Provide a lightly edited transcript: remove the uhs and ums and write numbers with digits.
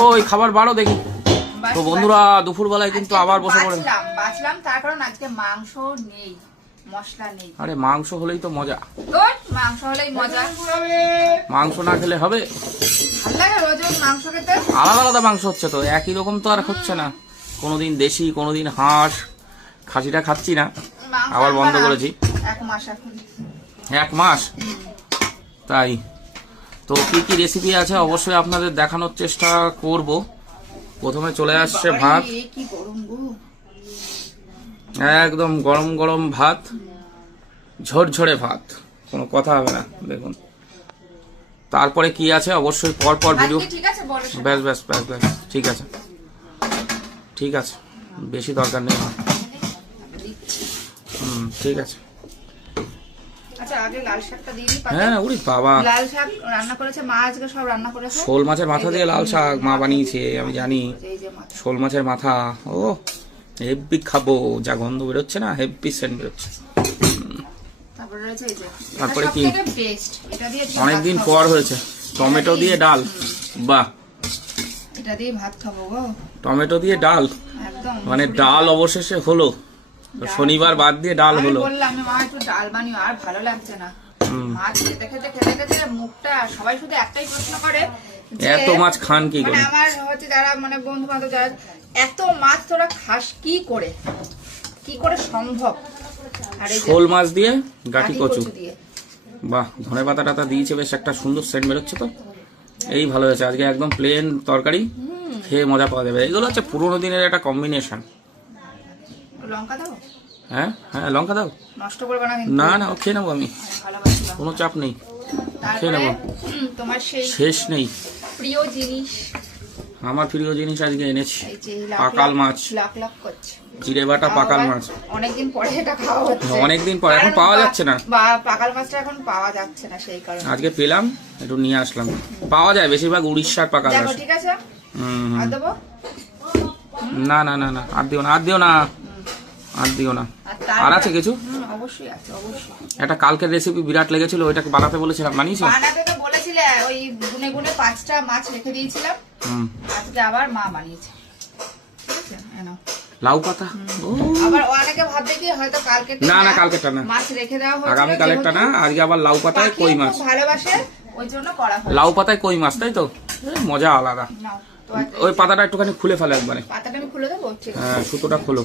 কই খাবার বাড়ো দেখি। তো বন্ধুরা দুপুরবেলায় কিন্তু আবার বসে পড়ে বাঁচলাম, তার কারণ আজকে মাংস নেই, মশলা নেই। আরে মাংস হলেই তো মজা, মাংস হলেই মজা, মাংস না খেলে হবে? ভালো লাগে রোজ রোজ মাংস খেতে। আলাদা আলাদা মাংস হচ্ছে তো, একই রকম তো আর হচ্ছে না। কোনোদিন দেশি, কোনোদিন হাঁস, খাসিটা খাচ্ছি না, আবার বন্ধ করেছি। 1 মাস এখন। 1 মাস? তাই তো কি কি রেসিপি আছে অবশ্যই আপনাদের দেখানোর চেষ্টা করব। প্রথমে চলে আসছে ভাত, কি গরম গো, একদম গরম গরম ভাত, ঝরঝরে ভাত, কোনো কথা হবে না। দেখুন তারপরে কি আছে অবশ্যই পর ভিডিও। ঠিক আছে বলো। ব্যাস ব্যাস ব্যাস ব্যাস, ঠিক আছে ঠিক আছে, বেশি দরকার নেই। ঠিক আছে। আচ্ছা আগে লাল শাকটা দিয়ে দিই। হ্যাঁ উরি বাবা, লাল শাক রান্না করেছে মা, আজকে সব রান্না করেছে। শোল মাছের মাথা দিয়ে লাল শাক মা বানিয়েছে, আমি জানি। এই যে মাথা, শোল মাছের মাথা, ও হেব্বি খাবো, যা গন্ধ বেরোচ্ছে না, হেব্বি সেন্ট বেরোচ্ছে। তারপরে রয়েছে এই যে, তারপরে কি বেস্ট, এটা দিয়ে অনেকদিন পর হয়েছে, টমেটো দিয়ে ডাল। বাহ, এটা দিয়ে ভাত খাবো গো, টমেটো দিয়ে ডাল, একদম মানে ডাল অবশেষে হলো। তো শনিবার বাদ দিয়ে ডাল হলো। বললাম মা একটু ডাল বানিও, আর ভালো লাগছে না। মাছ খেতে খেতে খেতে খেতে মুখটা, সবাই শুধু একটাই প্রশ্ন করে এত মাছ খান কি করে? আমার হচ্ছে যারা মানে বন্ধু বান্ধব যারা, এত মাছ তোরা খাস কি করে, কি করে সম্ভব? আর এই যে শোল মাছ দিয়ে গাঠি কচু, দিয়ে বাহ, ধনে পাতা টাতা দিয়েছে, বেশ একটা সুন্দর সেন্ট বেরোচ্ছে তো। এই ভালো হয়েছে, আজকে একদম প্লেন তরকারি, খেয়ে মজা পাওয়া যাবে। এগুলো হচ্ছে পুরোনো দিনের একটা কম্বিনেশন। লঙ্কা দাও? হ্যাঁ হ্যাঁ, লঙ্কা দাও। নষ্ট করবে না কিন্তু। না না, খেয়ে নেবো আমি, ভালোবাসি লঙ্কা। কোনো চাপ নেই, খেয়ে তারপরে নেবো, তোমার সেই শেষ নেই। প্রিয় জিনিস, আমার প্রিয় জিনিস আজকে এনেছি, এই যে পাকাল মাছ, লাখ লাখ করছে, জিরে বাটা পাকাল মাছ। অনেকদিন পরে এটা খাওয়া হচ্ছে। অনেকদিন পর, এখন পাওয়া যাচ্ছে না, পাকাল মাছটা এখন পাওয়া যাচ্ছে না, সেই কারণে আজকে পেলাম, একটু নিয়ে আসলাম। পাওয়া যায় বেশিরভাগ উড়িষ্যার পাকাল দেখো, মাছ। ঠিক আছে। আর দেবো? না না না না, আর দিও না, আর দিও না, আর দিও না। আর আছে কিছু? অবশ্যই আছে, অবশ্যই। একটা কালকের রেসিপি বিরাট লেগেছিল, ওইটাকে বানাতে বলেছিলাম, বানিয়েছি। বানাতে তো বলেছিলে, ওই গুনে গুনে 5টা মাছ রেখে দিয়েছিলাম, আজকে আবার মা বানিয়েছে। ঠিক আছে, এনো লাউ পাতা। আবার অনেকে ভাববে কি হয়তো কালকে না না, কালকেরটা না, মাছ রেখে দেওয়া হয়েছিল, আগামী কালেরটা না, আজকে আবার লাউ পাতায় কই মাছ। খুব ভালোবাসে, ওই জন্য করা হয়েছে। লাউ পাতায় কই মাছ, তাই তো, মজা আলাদা। নাও, তো ওই পাতাটা একটুখানি খুলে ফেলে একবারে, পাতাটা আমি খুলে দেবো, ঠিক আছে। হ্যাঁ সুতোটা খোলো।